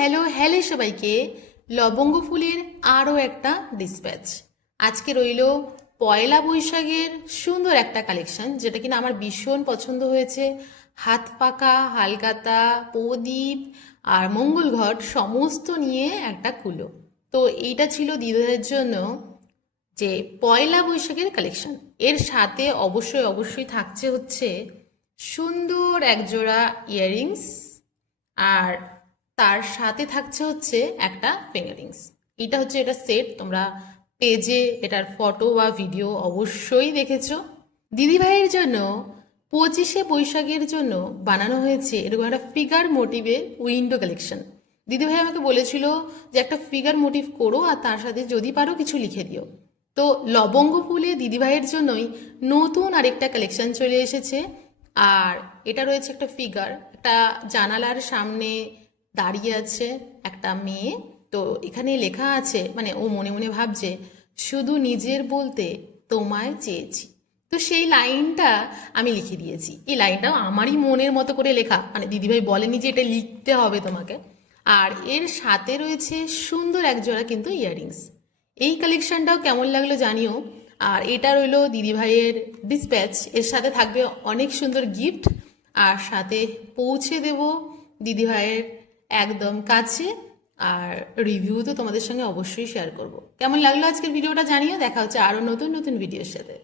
Hello hello সবাইকে। লবঙ্গ ফুলের আরও একটা ডিসপ্যাচ আজকে রইল পয়লা বৈশাখের সুন্দর একটা কালেকশন, যেটা কিনা আমার ভীষণ পছন্দ হয়েছে। হাত পাকা হালকাতা প্রদীপ আর মঙ্গল ঘট সমস্ত নিয়ে একটা কুলো। তো এইটা ছিল দিদাদের জন্য যে পয়লা বৈশাখের কালেকশন। এর সাথে অবশ্যই অবশ্যই থাকছে হচ্ছে সুন্দর একজোড়া ইয়াররিংস, আর তার সাথে থাকছে হচ্ছে একটা ফিঙ্গারিংস। এটা হচ্ছে এটা সেট, তোমরা পেজে এটার ফটো বা ভিডিও অবশ্যই দেখেছো। দিদিভাইয়ের জন্য 25শে বৈশাখের জন্য বানানো হয়েছে এরকম একটা ফিগার মোটিভের উইন্ডো কালেকশন। দিদিভাই আমাকে বলেছিল যে একটা ফিগার মোটিভ করো আর তার সাথে যদি পারো কিছু লিখে দিও। তো লবঙ্গ ফুলে দিদিভাইয়ের জন্যই নতুন আরেকটা কালেকশন চলে এসেছে। আর এটা রয়েছে একটা ফিগার, একটা জানালার সামনে দাঁড়িয়ে আছে একটা মেয়ে। তো এখানে লেখা আছে, মানে ও মনে মনে ভাবছে শুধু নিজের বলতে তোমায় চেয়েছি। তো সেই লাইনটা আমি লিখে দিয়েছি। এই লাইনটাও আমারই মনের মতো করে লেখা, মানে দিদিভাই বলেনি যে এটা লিখতে হবে তোমাকে। আর এর সাথে রয়েছে সুন্দর একজোড়া কিন্তু ইয়াররিংস। এই কালেকশনটাও কেমন লাগলো জানিও। আর এটা রইলো দিদিভাইয়ের ডিসপ্যাচ, এর সাথে থাকবে অনেক সুন্দর গিফট, আর সাথে পৌঁছে দেব দিদিভাইয়ের একদম কাছে। আর রিভিউ তো তোমাদের সঙ্গে অবশ্যই শেয়ার করব। কেমন লাগলো আজকের ভিডিওটা জানিও। দেখা হচ্ছে আরও নতুন নতুন ভিডিওর সাথে।